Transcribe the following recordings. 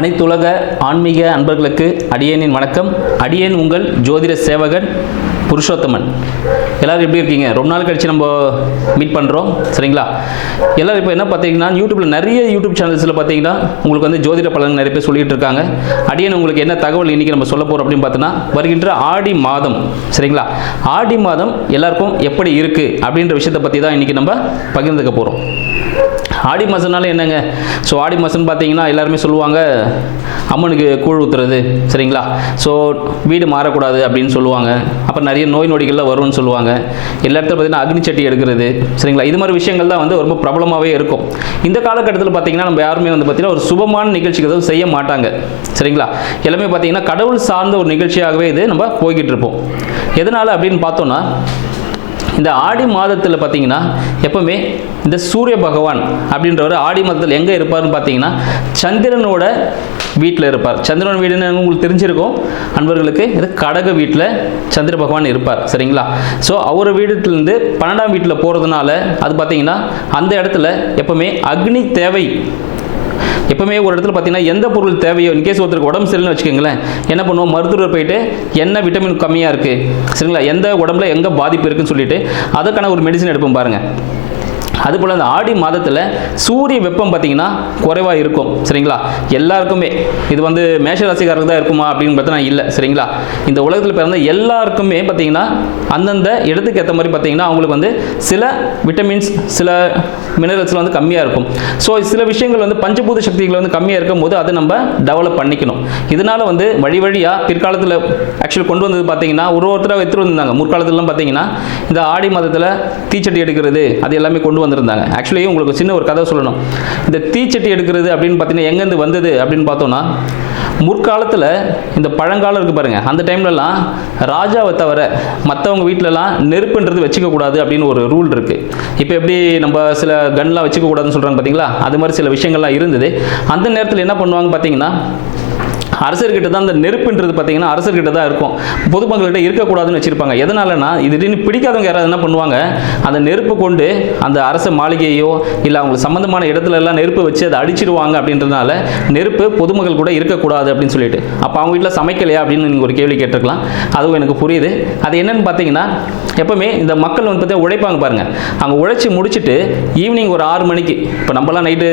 அனைத்துலக ஆன்மீக அன்பர்களுக்கு அடியேனின் வணக்கம். அடியேன் உங்கள் ஜோதிட சேவகன் புருஷோத்தமன். எல்லோரும் எப்படி இருக்கீங்க? ரொம்ப நாள் கழிச்சு நம்ம மீட் பண்ணுறோம், சரிங்களா? எல்லோரும் இப்போ என்ன பார்த்தீங்கன்னா, யூடியூப்பில் நிறைய யூடியூப் சேனல்ஸில் பார்த்தீங்கன்னா உங்களுக்கு வந்து ஜோதிட பலன் நிறைய பேர் சொல்லிட்டு இருக்காங்க. அடியேன் உங்களுக்கு என்ன தகவல் இன்றைக்கி நம்ம சொல்ல போகிறோம் அப்படின்னு பார்த்தோன்னா, வருகின்ற ஆடி மாதம், சரிங்களா? ஆடி மாதம் எல்லாருக்கும் எப்படி இருக்குது அப்படின்ற விஷயத்தை பற்றி தான் இன்றைக்கி நம்ம பகிர்ந்துக்க போகிறோம். ஆடி மாதம்னால என்னங்க? ஸோ ஆடி மாதம்னு பார்த்தீங்கன்னா எல்லாருமே சொல்லுவாங்க, அம்மனுக்கு கூழ் ஊற்றுறது, சரிங்களா? ஸோ வீடு மாறக்கூடாது அப்படின்னு சொல்லுவாங்க. அப்புறம் நிறைய நோய் நொடிகள்லாம் வரும்னு சொல்லுவாங்க. எல்லா இடத்துல பார்த்தீங்கன்னா அக்னி சட்டி எடுக்கிறது, சரிங்களா? இது மாதிரி விஷயங்கள் தான் வந்து ரொம்ப பிரபலமாகவே இருக்கும். இந்த காலகட்டத்தில் பார்த்தீங்கன்னா நம்ம யாருமே வந்து பார்த்தீங்கன்னா ஒரு சுபமான நிகழ்ச்சிக்கு எதுவும் செய்ய மாட்டாங்க, சரிங்களா? எல்லாமே பார்த்தீங்கன்னா கடவுள் சார்ந்த ஒரு நிகழ்ச்சியாகவே இது நம்ம போய்கிட்டு இருப்போம். எதனால் அப்படின்னு பார்த்தோன்னா, இந்த ஆடி மாதத்தில் பார்த்தீங்கன்னா எப்பவுமே இந்த சூரிய பகவான் அப்படின்றவர் ஆடி மாதத்தில் எங்கே இருப்பார்னு பார்த்தீங்கன்னா சந்திரனோட வீட்டில் இருப்பார். சந்திரன் வீடுன்னு உங்களுக்கு தெரிஞ்சிருக்கும் அன்பர்களுக்கு. இது கடக வீட்டில் சந்திர பகவான் இருப்பார், சரிங்களா? ஸோ அவர் வீட்டிலேருந்து 12ஆம் வீட்டில் போகிறதுனால அது பார்த்தீங்கன்னா அந்த இடத்துல எப்பவுமே அக்னி தேவை. எப்பவுமே ஒரு இடத்துல பார்த்தீங்கன்னா எந்த பொருள் தேவையோ, இன்கேஸ் ஒருத்தருக்கு உடம்பு சரியில்லைன்னு வச்சுக்கோங்களேன், என்ன பண்ணுவோம், மருத்துவர் போயிட்டு என்ன விட்டமின் கம்மியாக இருக்குது, சரிங்களா, எந்த உடம்புல எங்கே பாதிப்பு இருக்குன்னு சொல்லிட்டு அதுக்கான ஒரு மெடிசன் எடுப்போம் பாருங்கள். அதுபோல் அந்த ஆடி மாதத்தில் சூரிய வெப்பம் பார்த்தீங்கன்னா குறைவாக இருக்கும், சரிங்களா? எல்லாருக்குமே இது வந்து மேஷராசிக்காரருக்கு தான் இருக்குமா அப்படின்னு பார்த்தீங்கன்னா இல்லை, சரிங்களா? இந்த உலகத்தில் பிறந்த எல்லாருக்குமே பார்த்தீங்கன்னா அந்தந்த இடத்துக்கு ஏற்ற மாதிரி பார்த்தீங்கன்னா அவங்களுக்கு வந்து சில விட்டமின்ஸ், சில மினரல்ஸ்லாம் வந்து கம்மியாக இருக்கும். ஸோ சில விஷயங்கள் வந்து பஞ்சபூத சக்திகள் வந்து கம்மியாக இருக்கும் போது அதை நம்ம டெவலப் பண்ணிக்கணும். இதனால் வந்து வழியாக பிற்காலத்தில் ஆக்சுவலி கொண்டு வந்தது பார்த்தீங்கன்னா ஒருத்தராக எடுத்துகிட்டு வந்தாங்க. முற்காலத்துலலாம் பார்த்தீங்கன்னா இந்த ஆடி மாதத்தில் தீச்சட்டி எடுக்கிறது அது எல்லாமே கொண்டு வந்திருந்தாங்க. ஆக்சுவலி உங்களுக்கு சின்ன ஒரு கதை சொல்லணும். இந்த தீச்சட்டி எடுக்கிறது அப்படின்னு பார்த்தீங்கன்னா எங்கேருந்து வந்தது அப்படின்னு பார்த்தோன்னா, முற்காலத்தில் இந்த பழங்காலம் இருக்குது பாருங்கள், அந்த டைம்லலாம் ராஜாவை தவிர மற்றவங்க வீட்டிலலாம் நெருப்புன்றது வச்சுக்கக்கூடாது அப்படின்னு ஒரு ரூல் இருக்குது. இப்போ எப்படி நம்ம சில கன்லாம் வச்சுக்கக்கூடாதுன்னு சொல்கிறாங்க பார்த்தீங்களா, அது மாதிரி சில விஷயங்கள்லாம் இருந்தது. அந்த நேரத்தில் என்ன பண்ணுவாங்க பார்த்தீங்கன்னா, அரசர்கிட்ட தான் அந்த நெருப்புன்றது பார்த்தீங்கன்னா அரசர்கிட்ட தான் இருக்கும், பொதுமக்கள்கிட்ட இருக்கக்கூடாதுன்னு வச்சுருப்பாங்க. எதனாலனா இது திடீர்னு பிடிக்காதவங்க யாராவது என்ன பண்ணுவாங்க, அந்த நெருப்பு கொண்டு அந்த அரச மாளிகையோ இல்லை அவங்களுக்கு சம்மந்தமான இடத்துல எல்லாம் நெருப்பு வச்சு அதை அடிச்சிடுவாங்க. அப்படின்றதுனால நெருப்பு பொதுமக்கள் கூட இருக்கக்கூடாது அப்படின்னு சொல்லிட்டு. அப்போ அவங்க வீட்டில் சமைக்கலையா அப்படின்னு நீங்கள் ஒரு கேள்வி கேட்டிருக்கலாம். அதுவும் எனக்கு புரியுது. அது என்னன்னு பார்த்தீங்கன்னா, எப்பவுமே இந்த மக்கள் வந்து பார்த்தீங்கன்னா உழைப்பாங்க பாருங்கள். அவங்க உழைச்சி முடிச்சுட்டு ஈவினிங் ஒரு 6 மணிக்கு, இப்போ நம்மலாம் நைட்டு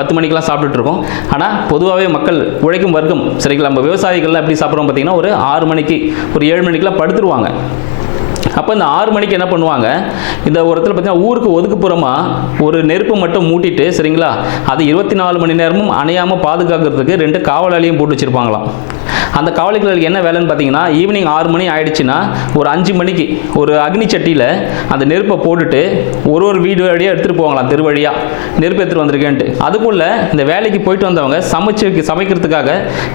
10 மணிக்கெலாம் சாப்பிட்டுட்டு இருக்கோம். ஆனால் பொதுவாகவே மக்கள் உழைக்கும் வர்க்கம், சரிங்களா, நம்ம விவசாயிகள்லாம் எப்படி சாப்பிட்றோம் பார்த்தீங்கன்னா ஒரு 6 மணிக்கு, ஒரு 7 மணிக்கெலாம் படுத்துருவாங்க. அப்போ இந்த 6 மணிக்கு என்ன பண்ணுவாங்க, இந்த ஒரு இடத்துல பார்த்தீங்கன்னா ஊருக்கு ஒதுக்குப்புறமாக ஒரு நெருப்பு மட்டும் மூட்டிட்டு, சரிங்களா, அது 24 மணி நேரமும் அணையாமல் பாதுகாக்கிறதுக்கு 2 காவலாளியும் போட்டு வச்சுருப்பாங்களாம். அந்த காவலிகளுக்கு என்ன வேலைன்னு பார்த்தீங்கன்னா, ஈவினிங் 6 மணி ஆயிடுச்சுன்னா ஒரு 5 மணிக்கு ஒரு அக்னி சட்டியில் அந்த நெருப்பை போட்டுட்டு ஒரு வீடு வழியாக எடுத்துகிட்டு போவாங்களாம், தெரு வழியாக நெருப்பு எடுத்துகிட்டு வந்திருக்கேன்ட்டு. அதுக்குள்ளே இந்த வேலைக்கு போயிட்டு வந்தவங்க சமைக்கிறதுக்காக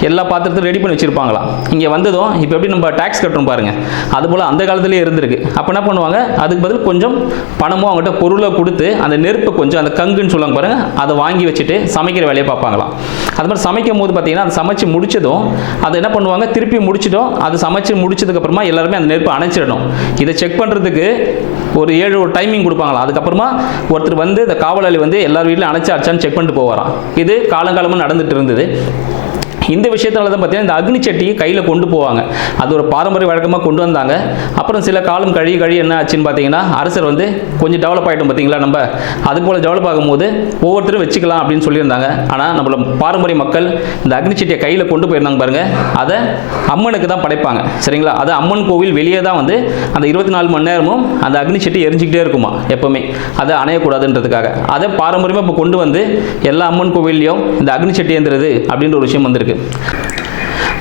எல்லா பாத்திரத்தையும் ரெடி பண்ணி வச்சுருப்பாங்களாம். இங்கே வந்ததும் இப்போ எப்படி நம்ம டேக்ஸ் கட்டுறோம் பாருங்கள், அதுபோல் அந்த காலத்துலேயே இருந்திருக்கு. அப்போ என்ன பண்ணுவாங்க, அதுக்கு பதில் கொஞ்சம் பணமோ அவங்ககிட்ட பொருளை கொடுத்து அந்த நெருப்பை கொஞ்சம் அந்த கங்குன்னு சொல்லுவாங்க பாருங்கள், அதை வாங்கி வச்சுட்டு சமைக்கிற வேலையை பார்ப்பாங்களாம். அது மாதிரி சமைக்கும் போது பார்த்தீங்கன்னா அதை சமைச்சு முடிச்சதும் அதை என்ன பண்ணுவாங்க, திருப்பி முடிச்சிட்டோம், அது சமைச்சு முடிச்சதுக்கப்புறமா எல்லாருமே அந்த நெருப்பை அணைச்சிடணும். இதை செக் பண்ணுறதுக்கு ஒரு 7 டைமிங் கொடுப்பாங்களா. அதுக்கப்புறமா ஒருத்தர் வந்து இந்த காவலாளி வந்து எல்லார் வீட்டிலும் அணைச்சான்னு செக் பண்ணிட்டு போவாராம். இது காலங்காலமாக நடந்துட்டு இருந்தது. இந்த விஷயத்தால தான் பார்த்தீங்கன்னா இந்த அக்னி சட்டியை கையில் கொண்டு போவாங்க. அது ஒரு பாரம்பரிய வழக்கமாக கொண்டு வந்தாங்க. அப்புறம் சில காலம் கழி என்ன ஆச்சுன்னு பார்த்தீங்கன்னா, அரசர் வந்து கொஞ்சம் டெவலப் ஆகிட்டோம் பார்த்தீங்களா, நம்ம அதுபோல் டெவலப் ஆகும்போது ஒவ்வொருத்தரும் வச்சுக்கலாம் அப்படின்னு சொல்லியிருந்தாங்க. ஆனால் நம்மள பாரம்பரிய மக்கள் இந்த அக்னி சட்டியை கையில் கொண்டு போயிருந்தாங்க பாருங்கள், அதை அம்மனுக்கு தான் படைப்பாங்க, சரிங்களா? அது அம்மன் கோவில் வெளியே தான் வந்து அந்த 24 மணி நேரமும் அந்த அக்னி சட்டி எரிஞ்சிக்கிட்டே இருக்குமா எப்பவுமே, அதை அணையக்கூடாதுன்றதுக்காக. அதை பாரம்பரியமாக இப்போ கொண்டு வந்து எல்லா அம்மன் கோவில்லையும் இந்த அக்னி சட்டி ஏந்துறது அப்படின்ற ஒரு விஷயம் வந்திருக்கு.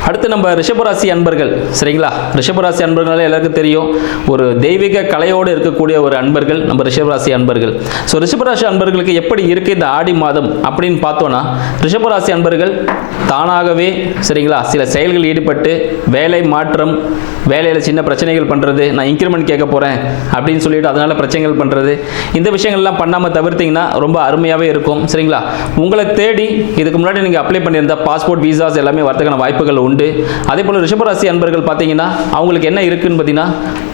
அடுத்து நம்ம ரிஷபராசி அன்பர்கள், சரிங்களா? ரிஷபராசி அன்பர்களால் எல்லாருக்கும் தெரியும், ஒரு தெய்வீக கலையோடு இருக்கக்கூடிய ஒரு அன்பர்கள் நம்ம ரிஷபராசி அன்பர்கள். ஸோ ரிஷபராசி அன்பர்களுக்கு எப்படி இருக்குது இந்த ஆடி மாதம் அப்படின்னு பார்த்தோன்னா, ரிஷபராசி அன்பர்கள் தானாகவே, சரிங்களா, சில செயல்கள் ஈடுபட்டு வேலை மாற்றம், வேலையில் சின்ன பிரச்சனைகள் பண்ணுறது, நான் இன்க்ரிமெண்ட் கேட்க போகிறேன் அப்படின்னு சொல்லிட்டு அதனால் பிரச்சனைகள் பண்ணுறது, இந்த விஷயங்கள்லாம் பண்ணாமல் தவிர்த்திங்கன்னா ரொம்ப அருமையாகவே இருக்கும், சரிங்களா? உங்களை தேடி இதுக்கு முன்னாடி நீங்கள் அப்ளை பண்ணியிருந்த பாஸ்போர்ட், விசாஸ் எல்லாமே வரதுக்கான வாய்ப்புகள் உண்டு. உண்டு. அதே போல் ரிஷபராசி அன்பர்கள் பார்த்தீங்கன்னா அவங்களுக்கு என்ன இருக்குன்னு பார்த்தீங்கன்னா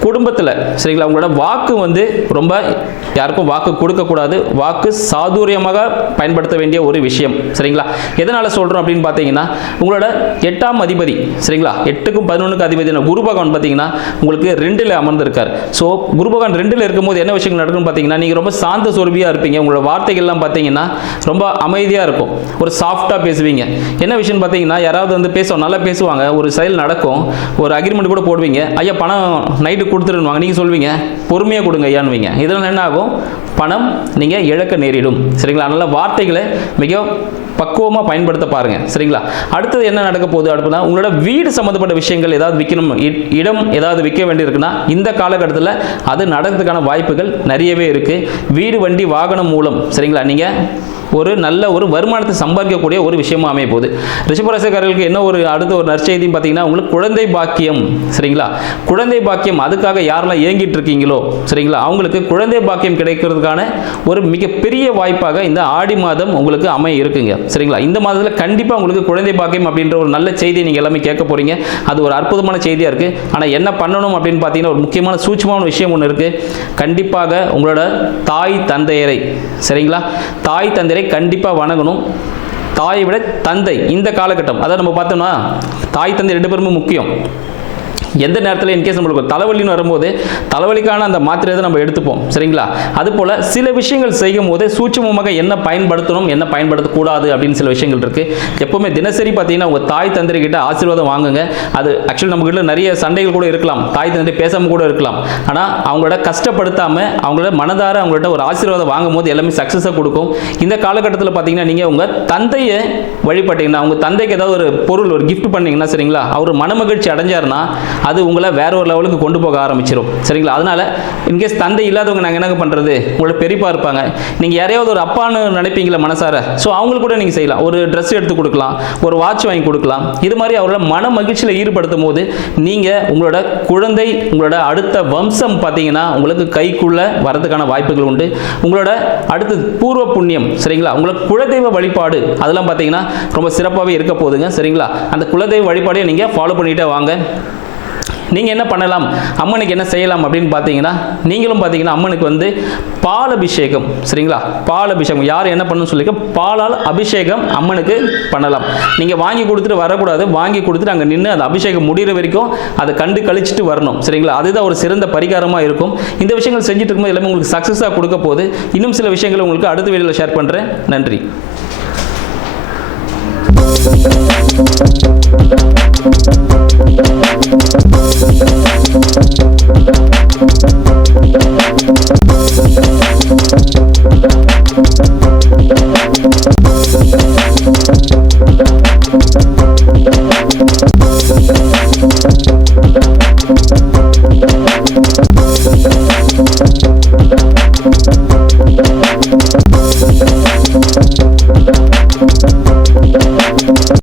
குடும்பத்தில் சரிங்களா அவங்களோட வாக்கு வந்து ரொம்ப யாருக்கும் வாக்கு கொடுக்கக்கூடாது, வாக்கு சாதுரியமாக பயன்படுத்த வேண்டிய ஒரு விஷயம் சரிங்களா. எதனால் சொல்கிறோம் அப்படின்னு பார்த்தீங்கன்னா உங்களோட 8ஆம் அதிபதி சரிங்களா 8க்கும் 11க்கும் அதிபதி குரு பகவான் பார்த்தீங்கன்னா உங்களுக்கு 2ல் அமர்ந்திருக்கார். ஸோ குரு பகவான் 2ல் இருக்கும்போது என்ன விஷயங்கள் நடக்கும்னு பார்த்தீங்கன்னா நீங்கள் ரொம்ப சாந்த சொருபியாக இருப்பீங்க. உங்களோட வார்த்தைகள்லாம் பார்த்தீங்கன்னா ரொம்ப அமைதியாக இருக்கும், ஒரு சாஃப்டாக பேசுவீங்க. என்ன விஷயம்னு பார்த்தீங்கன்னா யாராவது வந்து பேசுவோம், நல்லா பேசுவாங்க, ஒரு செயல் நடக்கும், ஒரு அக்ரிமெண்ட் கூட போடுவீங்க, ஐயா பணம் நைட்டு கொடுத்துருவாங்க, நீங்கள் சொல்வீங்க பொறுமையாக கொடுங்க ஐயான்வீங்க. இதனால் என்ன ஆகும், பணம் நீங்கள் இழக்க நேரிடும் சரிங்களா. அதனால் வார்த்தைகளை மிக பக்குவமாக பயன்படுத்த பாருங்கள் சரிங்களா. அடுத்தது என்ன நடக்க போகுது அப்படின்னா உங்களோட வீடு சம்மந்தப்பட்ட விஷயங்கள் ஏதாவது விற்கணும், இடம் ஏதாவது விற்க வேண்டியிருக்குன்னா இந்த காலகட்டத்தில் அது நடக்கிறதுக்கான வாய்ப்புகள் நிறையவே இருக்குது. வீடு வண்டி வாகனம் மூலம் சரிங்களா நீங்கள் ஒரு நல்ல ஒரு வருமானத்தை சம்பாதிக்கக்கூடிய ஒரு விஷயமா அமைய போகுது. ரிஷபராசிக்காரர்களுக்கு என்ன ஒரு அடுத்த ஒரு நற்செய்தின்னு பார்த்தீங்கன்னா உங்களுக்கு குழந்தை பாக்கியம் சரிங்களா. குழந்தை பாக்கியம் அதுக்காக யாரெல்லாம் ஏங்கிட்டு இருக்கீங்களோ சரிங்களா அவங்களுக்கு குழந்தை பாக்கியம் கிடைக்கிறதுக்கான ஒரு மிகப்பெரிய வாய்ப்பாக இந்த ஆடி மாதம் உங்களுக்கு அமைய இருக்குங்க சரிங்களா. இந்த மாதத்தில் கண்டிப்பாக உங்களுக்கு குழந்தை பாக்கியம் அப்படின்ற ஒரு நல்ல செய்தியை நீங்கள் எல்லாமே கேட்க போகிறீங்க. அது ஒரு அற்புதமான செய்தியாக இருக்குது. ஆனால் என்ன பண்ணணும் அப்படின்னு பார்த்தீங்கன்னா ஒரு முக்கியமான சூட்சமான விஷயம் ஒன்று இருக்குது. கண்டிப்பாக உங்களோட தாய் தந்தையரை சரிங்களா, தாய் தந்தையரை கண்டிப்பாக வணங்கணும். தாயை விட தந்தை இந்த காலகட்டம் அதாவது நம்ம பார்த்தோம்னா தாய் தந்தை 2 பேருமே முக்கியம். எந்த நேரத்தில் இன்கேஸ் நம்மளுக்கு தலைவலின்னு வரும்போது தலைவலிக்கான அந்த மாத்திரையை தான் நம்ம எடுத்துப்போம் சரிங்களா. அதுபோல் சில விஷயங்கள் செய்யும் போது சூட்சமமாக என்ன பயன்படுத்தணும் என்ன பயன்படுத்தக்கூடாது அப்படின்னு சில விஷயங்கள் இருக்குது. எப்போவுமே தினசரி பார்த்தீங்கன்னா உங்கள் தாய் தந்தை கிட்ட ஆசீர்வாதம் வாங்குங்க. அது ஆக்சுவலி நம்மகிட்ட நிறைய சண்டைகள் கூட இருக்கலாம், தாய் தந்தை பேசாமல் கூட இருக்கலாம். ஆனால் அவங்களோட கஷ்டப்படுத்தாமல் அவங்களோட மனதார அவங்கள்ட்ட ஒரு ஆசீர்வாதம் வாங்கும் போது எல்லாமே சக்ஸஸாக கொடுக்கும். இந்த காலகட்டத்தில் பார்த்தீங்கன்னா நீங்கள் உங்கள் தந்தையை வழிபட்டீங்கன்னா உங்கள் தந்தைக்கு ஏதாவது ஒரு பொருள் ஒரு கிஃப்ட் பண்ணீங்கன்னா சரிங்களா அவர் மனமகிழ்ச்சி அடைஞ்சாருன்னா அது உங்களை வேற ஒரு லெவலுக்கு கொண்டு போக ஆரம்பிச்சிடும் சரிங்களா. அதனால இன்கேஸ் தந்தை இல்லாதவங்க நாங்கள் என்ன பண்ணுறது, உங்களோட பெரியப்பா இருப்பாங்க, நீங்கள் யாரையாவது ஒரு அப்பான்னு நினைப்பீங்களா மனசார, ஸோ அவங்களுக்கு கூட நீங்கள் செய்யலாம். ஒரு ட்ரெஸ் எடுத்து கொடுக்கலாம், ஒரு வாட்ச் வாங்கி கொடுக்கலாம். இது மாதிரி அவரோட மன மகிழ்ச்சியில் ஈடுபடுத்தும் போது நீங்கள் உங்களோட குழந்தை உங்களோட அடுத்த வம்சம் பார்த்தீங்கன்னா உங்களுக்கு கைக்குள்ள வரதுக்கான வாய்ப்புகள் உண்டு. உங்களோட அடுத்த பூர்வ புண்ணியம் சரிங்களா, உங்களோட குலதெய்வ வழிபாடு அதெல்லாம் பார்த்தீங்கன்னா ரொம்ப சிறப்பாகவே இருக்க போகுதுங்க சரிங்களா. அந்த குலதெய்வ வழிபாடையும் நீங்கள் ஃபாலோ பண்ணிகிட்டே வாங்க. நீங்கள் என்ன பண்ணலாம், அம்மனுக்கு என்ன செய்யலாம் அப்படின்னு பார்த்தீங்கன்னா நீங்களும் பார்த்தீங்கன்னா அம்மனுக்கு வந்து பால் அபிஷேகம் சரிங்களா. பால் அபிஷேகம் யார் என்ன பண்ணணும்னு சொல்லிக்க பாலால் அபிஷேகம் அம்மனுக்கு பண்ணலாம். நீங்கள் வாங்கி கொடுத்துட்டு வரக்கூடாது, வாங்கி கொடுத்துட்டு அங்கே நின்று அந்த அபிஷேகம் முடிகிற வரைக்கும் அதை கண்டு கழிச்சிட்டு வரணும் சரிங்களா. அதுதான் ஒரு சிறந்த பரிகாரமாக இருக்கும். இந்த விஷயங்கள் செஞ்சுட்டு இருக்கும்போது எல்லாமே உங்களுக்கு சக்ஸஸாக கொடுக்க போகுது. இன்னும் சில விஷயங்களை உங்களுக்கு அடுத்த வீடியோவில் ஷேர் பண்ணுறேன். நன்றி. We'll be right back.